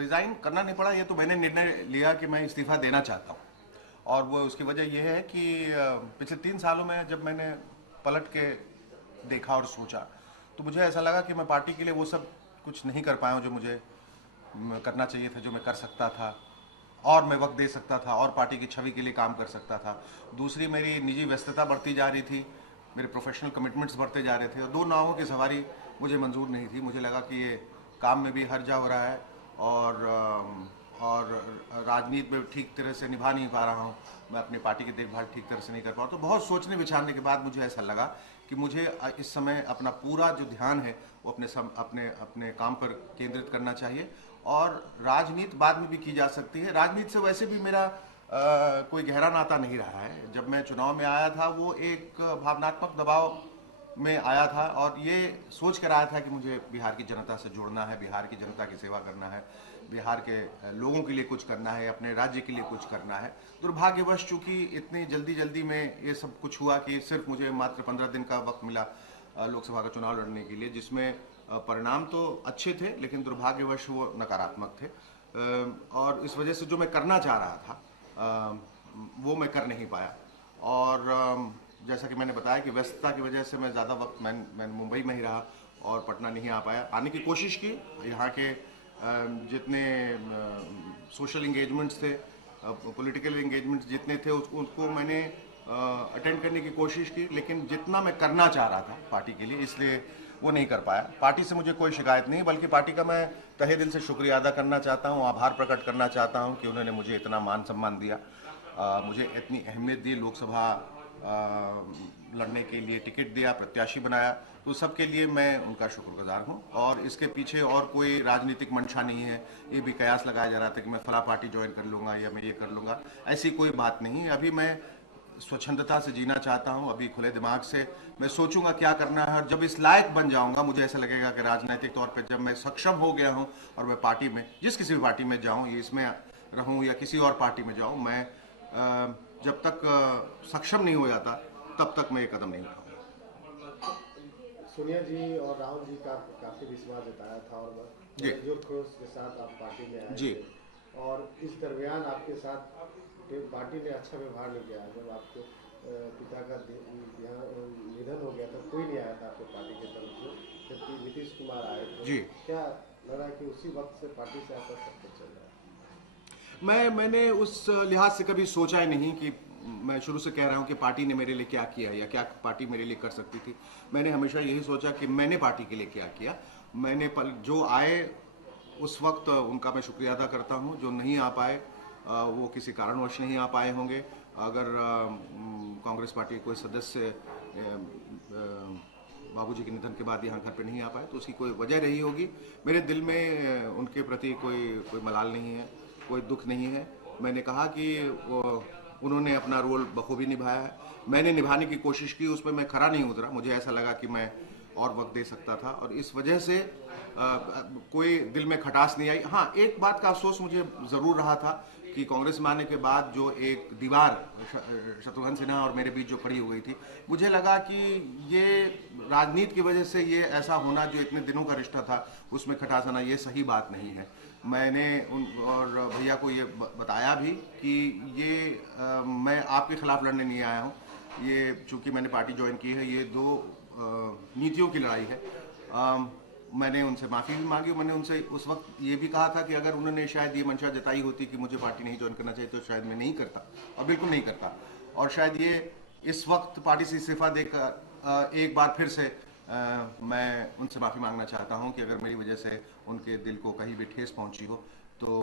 Resign करना नहीं पड़ा, ये तो मैंने निर्णय लिया कि मैं इस्तीफ़ा देना चाहता हूँ। और वो उसकी वजह यह है कि पिछले 3 सालों में जब मैंने पलट के देखा और सोचा, तो मुझे ऐसा लगा कि मैं पार्टी के लिए वो सब कुछ नहीं कर पाया हूँ जो मुझे करना चाहिए था, जो मैं कर सकता था और मैं वक्त दे सकता था और पार्टी की छवि के लिए काम कर सकता था। दूसरी, मेरी निजी व्यस्तता बढ़ती जा रही थी, मेरे प्रोफेशनल कमिटमेंट्स बढ़ते जा रहे थे और दो नावों की सवारी मुझे मंजूर नहीं थी। मुझे लगा कि ये काम में भी हर्जा हो रहा है और राजनीति में ठीक तरह से निभा नहीं पा रहा हूँ, मैं अपनी पार्टी की देखभाल ठीक तरह से नहीं कर पा रहा। तो बहुत सोचने विचारने के बाद मुझे ऐसा लगा कि मुझे इस समय अपना पूरा जो ध्यान है वो अपने काम पर केंद्रित करना चाहिए और राजनीति बाद में भी की जा सकती है। राजनीति से वैसे भी मेरा कोई गहरा नाता नहीं रहा है। जब मैं चुनाव में आया था वो एक भावनात्मक दबाव में आया था और ये सोच कर आया था कि मुझे बिहार की जनता से जुड़ना है, बिहार की जनता की सेवा करना है, बिहार के लोगों के लिए कुछ करना है, अपने राज्य के लिए कुछ करना है। दुर्भाग्यवश चूंकि इतनी जल्दी में ये सब कुछ हुआ कि सिर्फ मुझे मात्र 15 दिन का वक्त मिला लोकसभा का चुनाव लड़ने के लिए, जिसमें परिणाम तो अच्छे थे लेकिन दुर्भाग्यवश वो नकारात्मक थे। और इस वजह से जो मैं करना चाह रहा था वो मैं कर नहीं पाया। और जैसा कि मैंने बताया कि व्यस्तता की वजह से मैं ज़्यादा वक्त मैं मुंबई में ही रहा और पटना नहीं आ पाया। आने की कोशिश की, यहाँ के जितने सोशल इंगेजमेंट्स थे, पॉलिटिकल इंगेजमेंट्स जितने थे उनको मैंने अटेंड करने की कोशिश की, लेकिन जितना मैं करना चाह रहा था पार्टी के लिए, इसलिए वो नहीं कर पाया। पार्टी से मुझे कोई शिकायत नहीं, बल्कि पार्टी का मैं तहे दिल से शुक्रिया अदा करना चाहता हूँ, आभार प्रकट करना चाहता हूँ कि उन्होंने मुझे इतना मान सम्मान दिया, मुझे इतनी अहमियत दी, लोकसभा लड़ने के लिए टिकट दिया, प्रत्याशी बनाया। तो सबके लिए मैं उनका शुक्रगुजार हूं। और इसके पीछे और कोई राजनीतिक मंशा नहीं है। ये भी कयास लगाया जा रहा था कि मैं फला पार्टी ज्वाइन कर लूँगा या मैं ये कर लूँगा, ऐसी कोई बात नहीं। अभी मैं स्वच्छंदता से जीना चाहता हूं, अभी खुले दिमाग से मैं सोचूंगा क्या करना है और जब इस लायक बन जाऊंगा, मुझे ऐसा लगेगा कि राजनीतिक तौर पे जब मैं सक्षम हो गया हूं और मैं पार्टी में जिस किसी भी पार्टी में जाऊं, ये इसमें रहूं या किसी और पार्टी में जाऊं, मैं जब तक सक्षम नहीं हो जाता तब तक मैं ये कदम नहीं उठाऊंगा। सोनिया जी और राहुल जी का काफी विश्वास जताया था और जोर के साथ आप पार्टी में आए जी थे और इस दरमियान आपके साथ पार्टी ने अच्छा व्यवहार नहीं किया। जब आपके पिता का निधन हो गया था, कोई नहीं आया था आपके पार्टी की तरफ से, जबकि नीतीश कुमार आए थे। जी, क्या लगा कि उसी वक्त से पार्टी से आपका सब कुछ चल रहा है? मैंने उस लिहाज से कभी सोचा ही नहीं कि मैं शुरू से कह रहा हूं कि पार्टी ने मेरे लिए क्या किया या क्या पार्टी मेरे लिए कर सकती थी। मैंने हमेशा यही सोचा कि मैंने पार्टी के लिए क्या किया। मैंने जो आए उस वक्त उनका मैं शुक्रिया अदा करता हूं, जो नहीं आ पाए वो किसी कारणवश नहीं आ पाए होंगे। अगर कांग्रेस पार्टी के कोई सदस्य बाबूजी के निधन के बाद यहाँ घर पे नहीं आ पाए तो उसकी कोई वजह रही होगी। मेरे दिल में उनके प्रति कोई मलाल नहीं है, कोई दुख नहीं है। मैंने कहा कि उन्होंने अपना रोल बखूबी निभाया है, मैंने निभाने की कोशिश की, उस पर मैं खरा नहीं उतरा। मुझे ऐसा लगा कि मैं और वक्त दे सकता था और इस वजह से कोई दिल में खटास नहीं आई। हाँ, एक बात का अफसोस मुझे ज़रूर रहा था कि कांग्रेस में आने के बाद जो एक दीवार शत्रुघ्न सिन्हा और मेरे बीच जो खड़ी हो गई थी, मुझे लगा कि ये राजनीति की वजह से ये ऐसा होना, जो इतने दिनों का रिश्ता था उसमें खटास आना, ये सही बात नहीं है। मैंने उन और भैया को ये बताया भी कि ये मैं आपके खिलाफ लड़ने नहीं आया हूँ। ये चूँकि मैंने पार्टी ज्वाइन की है, ये दो नीतियों की लड़ाई है। मैंने उनसे माफ़ी भी मांगी। मैंने उनसे उस वक्त ये भी कहा था कि अगर उन्होंने शायद ये मंशा जताई होती कि मुझे पार्टी नहीं ज्वाइन करना चाहिए तो शायद मैं नहीं करता, और बिल्कुल नहीं करता। और शायद ये इस वक्त पार्टी से इस्तीफा देकर एक बार फिर से मैं उनसे माफ़ी मांगना चाहता हूं कि अगर मेरी वजह से उनके दिल को कहीं भी ठेस पहुंची हो तो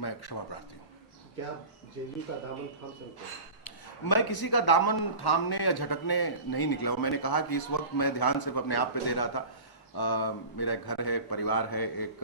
मैं क्षमा प्रार्थी हूँ। क्या जेडीयू का दामन थाम सकते हैं? मैं किसी का दामन थामने या झटकने नहीं निकला हूँ। मैंने कहा कि इस वक्त मैं ध्यान सिर्फ अपने आप पे दे रहा था। मेरा एक घर है, एक परिवार है, एक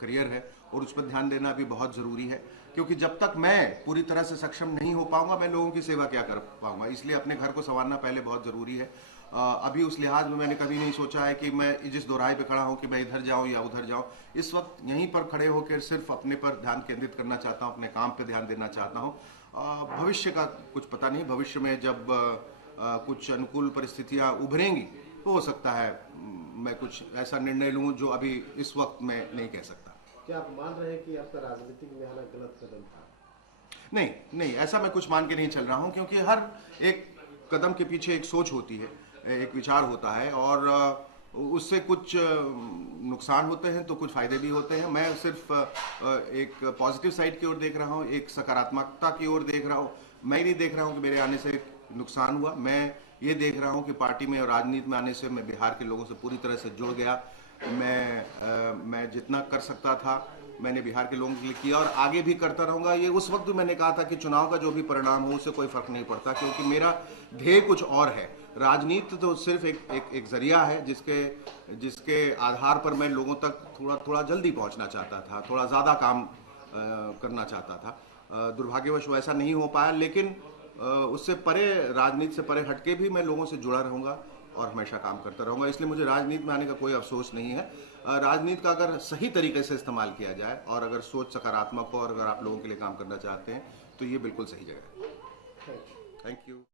करियर है और उस पर ध्यान देना भी बहुत ज़रूरी है, क्योंकि जब तक मैं पूरी तरह से सक्षम नहीं हो पाऊंगा मैं लोगों की सेवा क्या कर पाऊंगा। इसलिए अपने घर को संवारना पहले बहुत ज़रूरी है। अभी उस लिहाज में मैंने कभी नहीं सोचा है कि मैं जिस दोराहे पे खड़ा हूँ कि मैं इधर जाऊँ या उधर जाऊँ। इस वक्त यहीं पर खड़े होकर सिर्फ अपने पर ध्यान केंद्रित करना चाहता हूँ, अपने काम पर ध्यान देना चाहता हूँ। भविष्य का कुछ पता नहीं, भविष्य में जब कुछ अनुकूल परिस्थितियाँ उभरेंगी तो हो सकता है मैं कुछ ऐसा निर्णय लूँ जो अभी इस वक्त मैं नहीं कह सकता। क्या आप मान रहे हैं कि आपका राजनीतिक में आना गलत कदम था? नहीं नहीं, ऐसा मैं कुछ मान के नहीं चल रहा हूं, क्योंकि हर एक कदम के पीछे एक सोच होती है, एक विचार होता है, और उससे कुछ नुकसान होते हैं तो कुछ फायदे भी होते हैं। मैं सिर्फ एक पॉजिटिव साइड की ओर देख रहा हूं, एक सकारात्मकता की ओर देख रहा हूं। मैं नहीं देख रहा हूं कि मेरे आने से नुकसान हुआ। मैं ये देख रहा हूं कि पार्टी में और राजनीति में आने से मैं बिहार के लोगों से पूरी तरह से जुड़ गया। मैं जितना कर सकता था मैंने बिहार के लोगों के लिए किया, और आगे भी करता रहूंगा। ये उस वक्त भी मैंने कहा था कि चुनाव का जो भी परिणाम हो उससे कोई फर्क नहीं पड़ता, क्योंकि मेरा ध्येय कुछ और है। राजनीति तो सिर्फ एक जरिया है जिसके आधार पर मैं लोगों तक थोड़ा थोड़ा जल्दी पहुंचना चाहता था, थोड़ा ज़्यादा काम करना चाहता था। दुर्भाग्यवश वो ऐसा नहीं हो पाया, लेकिन उससे परे, राजनीति से परे हटके भी मैं लोगों से जुड़ा रहूंगा और हमेशा काम करता रहूंगा। इसलिए मुझे राजनीति में आने का कोई अफसोस नहीं है। राजनीति का अगर सही तरीके से इस्तेमाल किया जाए और अगर सोच सकारात्मक हो और अगर आप लोगों के लिए काम करना चाहते हैं तो ये बिल्कुल सही जगह है। Thank you. Thank you.